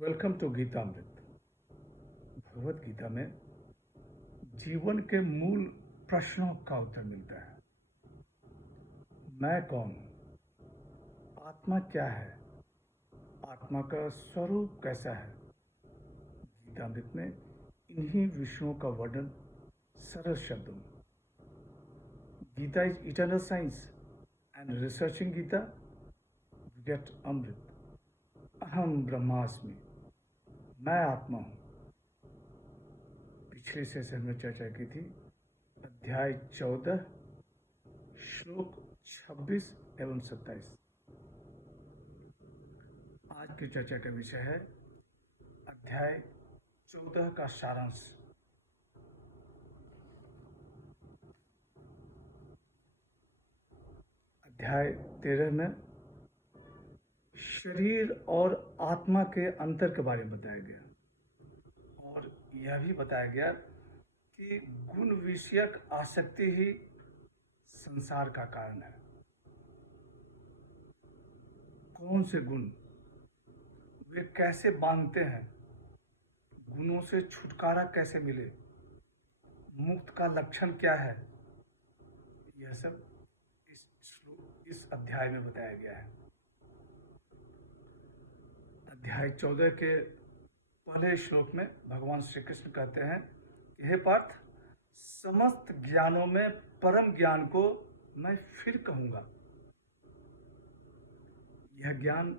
Welcome to Geetamrit. Bhagavad Gita में जीवन के मूल प्रश्नों का उत्तर मिलता है। मैं कौन हूँ? आत्मा क्या है? आत्मा का स्वरूप कैसा है? गीतामृत में इन्हीं विषयों का वर्णन सरल शब्दों में। Gita is eternal science and researching Gita we get अमृत। अहम ब्रह्मास्मि, मैं आत्मा हूँ। पिछले सेशन में चर्चा की थी अध्याय 14 श्लोक 26 एवं 27। आज की चर्चा का विषय है अध्याय 14 का सारांश। अध्याय 13 में शरीर और आत्मा के अंतर के बारे में बताया गया और यह भी बताया गया कि गुण विषयक आसक्ति ही संसार का कारण है। कौन से गुण, वे कैसे बांधते हैं, गुणों से छुटकारा कैसे मिले, मुक्त का लक्षण क्या है, यह सब इस अध्याय में बताया गया है। अध्याय 14 के पहले श्लोक में भगवान श्री कृष्ण कहते हैं कि हे पार्थ, समस्त ज्ञानों में परम ज्ञान को मैं फिर कहूंगा। यह ज्ञान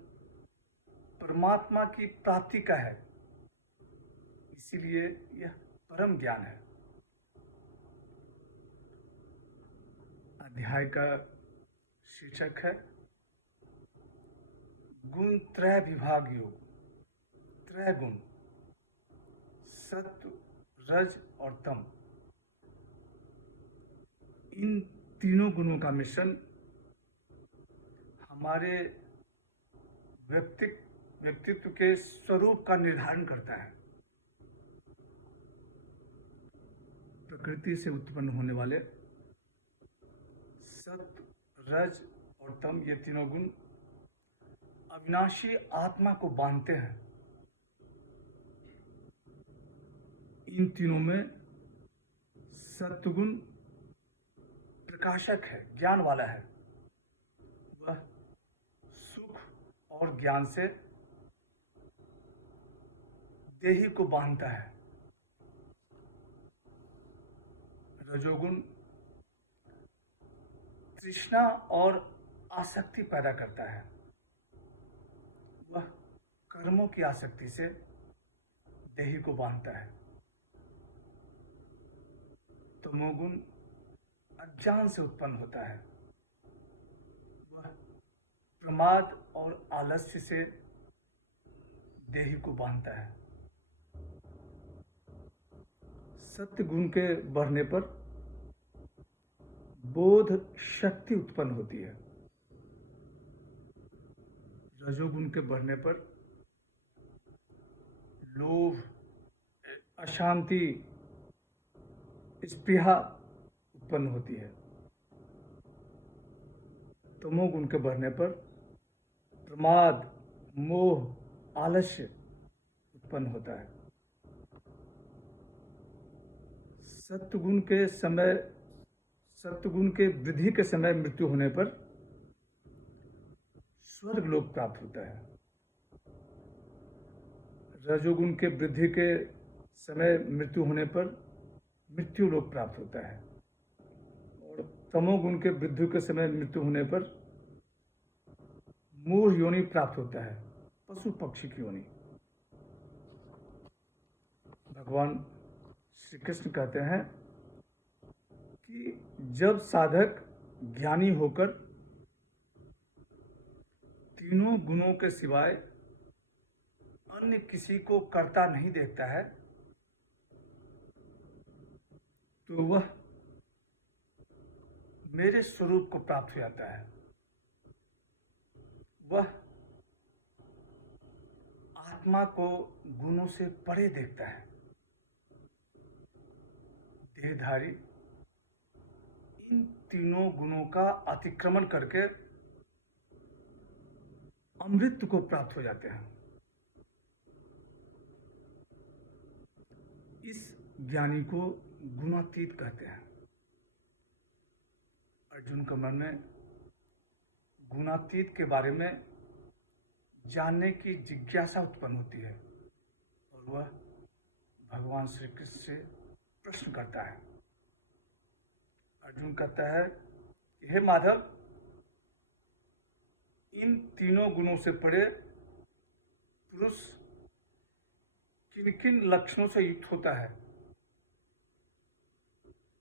परमात्मा की प्राप्ति का है, इसीलिए यह परम ज्ञान है। अध्याय का शीर्षक है गुण त्रय विभाग योग। त्रय गुण, सत्व, रज और तम, इन तीनों गुणों का मिश्रण हमारे व्यक्तित्व के स्वरूप का निर्धारण करता है। प्रकृति से उत्पन्न होने वाले सत्व, रज और तम, ये तीनों गुण अविनाशी आत्मा को बांधते हैं। इन तीनों में सत्वगुण प्रकाशक है, ज्ञान वाला है। वह सुख और ज्ञान से देही को बांधता है। रजोगुण तृष्णा और आसक्ति पैदा करता है। वह कर्मों की आसक्ति से देही को बांधता है। तमोगुण अज्ञान से उत्पन्न होता है। वह प्रमाद और आलस्य से देही को बांधता है। सत्य गुण के बढ़ने पर बोध शक्ति उत्पन्न होती है। रजोगुण के बढ़ने पर लोभ, अशांति, स्पृहा उत्पन्न होती है। तमोगुण के बढ़ने पर प्रमाद, मोह, आलस्य उत्पन्न होता है। सत्वगुण के वृद्धि के समय मृत्यु होने पर स्वर्ग लोक प्राप्त होता है। रजोगुण के वृद्धि के समय मृत्यु होने पर मृत्यु लोक प्राप्त होता है और तमोगुण के वृद्धि के समय मृत्यु होने पर मूढ़ योनि प्राप्त होता है, पशु पक्षी की योनि। भगवान श्री कृष्ण कहते हैं कि जब साधक ज्ञानी होकर तीनों गुणों के सिवाय अन्य किसी को करता नहीं देखता है, तो वह मेरे स्वरूप को प्राप्त हो जाता है। वह आत्मा को गुणों से परे देखता है। देहधारी इन तीनों गुणों का अतिक्रमण करके अमृत को प्राप्त हो जाते हैं। इस ज्ञानी को गुणातीत कहते हैं। अर्जुन के मन में गुणातीत के बारे में जानने की जिज्ञासा उत्पन्न होती है और वह भगवान श्री कृष्ण से प्रश्न करता है। अर्जुन कहता है, हे माधव, इन तीनों गुणों से परे पुरुष किन किन लक्षणों से युक्त होता है,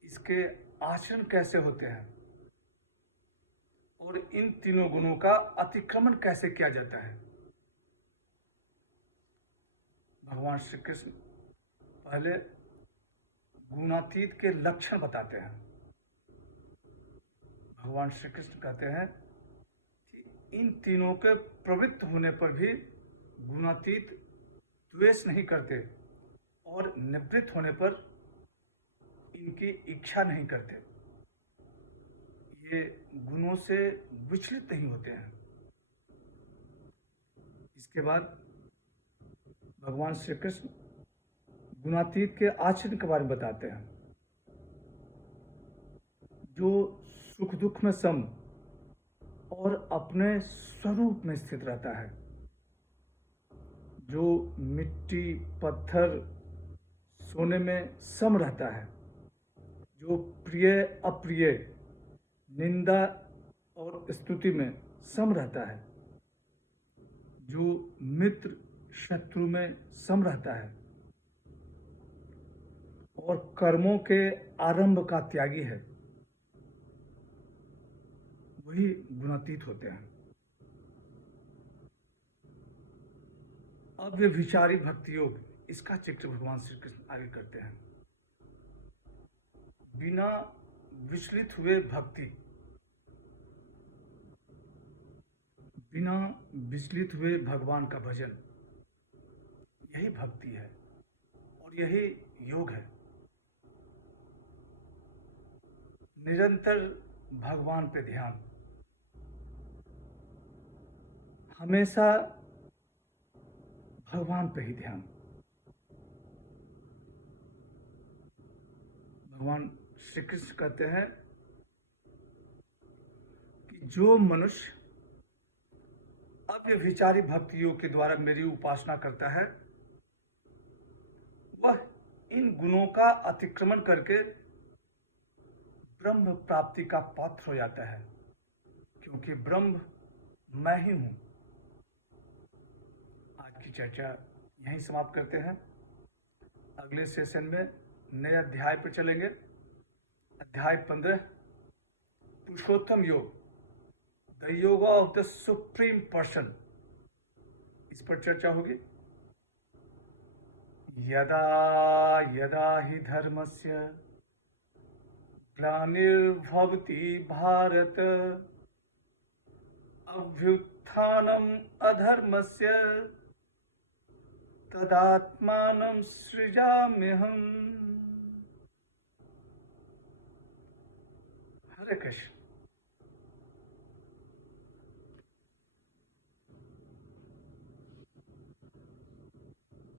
इसके आचरण कैसे होते हैं और इन तीनों गुणों का अतिक्रमण कैसे किया जाता है। भगवान श्री कृष्ण पहले गुणातीत के लक्षण बताते हैं। भगवान श्री कृष्ण कहते हैं कि इन तीनों के प्रवृत्त होने पर भी गुणातीत द्वेष नहीं करते और निवृत्त होने पर इनकी इच्छा नहीं करते। ये गुणों से विचलित नहीं होते हैं। इसके बाद भगवान श्री कृष्ण गुणातीत के आचरण के बारे में बताते हैं। जो सुख दुख में सम और अपने स्वरूप में स्थित रहता है, जो मिट्टी पत्थर सोने में सम रहता है, जो प्रिय अप्रिय निंदा और स्तुति में सम रहता है, जो मित्र शत्रु में सम रहता है और कर्मों के आरंभ का त्यागी है, वही गुणातीत होते हैं। अब व्यभिचारी भक्ति योग, इसका चित्र भगवान श्री कृष्ण आगे करते हैं। बिना विचलित हुए भक्ति, बिना विचलित हुए भगवान का भजन, यही भक्ति है और यही योग है। निरंतर भगवान पे ध्यान, हमेशा भगवान पे ही ध्यान। भगवान श्री कृष्ण कहते हैं कि जो मनुष्य अव्यभिचारी भक्ति योग के द्वारा मेरी उपासना करता है, वह इन गुणों का अतिक्रमण करके ब्रह्म प्राप्ति का पात्र हो जाता है, क्योंकि ब्रह्म मैं ही हूं। आज की चर्चा यहीं समाप्त करते हैं। अगले सेशन में नए अध्याय पर चलेंगे। अध्याय 15, पुरुषोत्तम योग, द योग ऑफ द सुप्रीम पर्सन, इस पर चर्चा होगी। यदा यदा हि धर्मस्य ग्लानिर्भवति भारत, अभ्युत्थानम् अधर्मस्य तदात्मानं सृजाम्यहम्। हरे कृष्ण।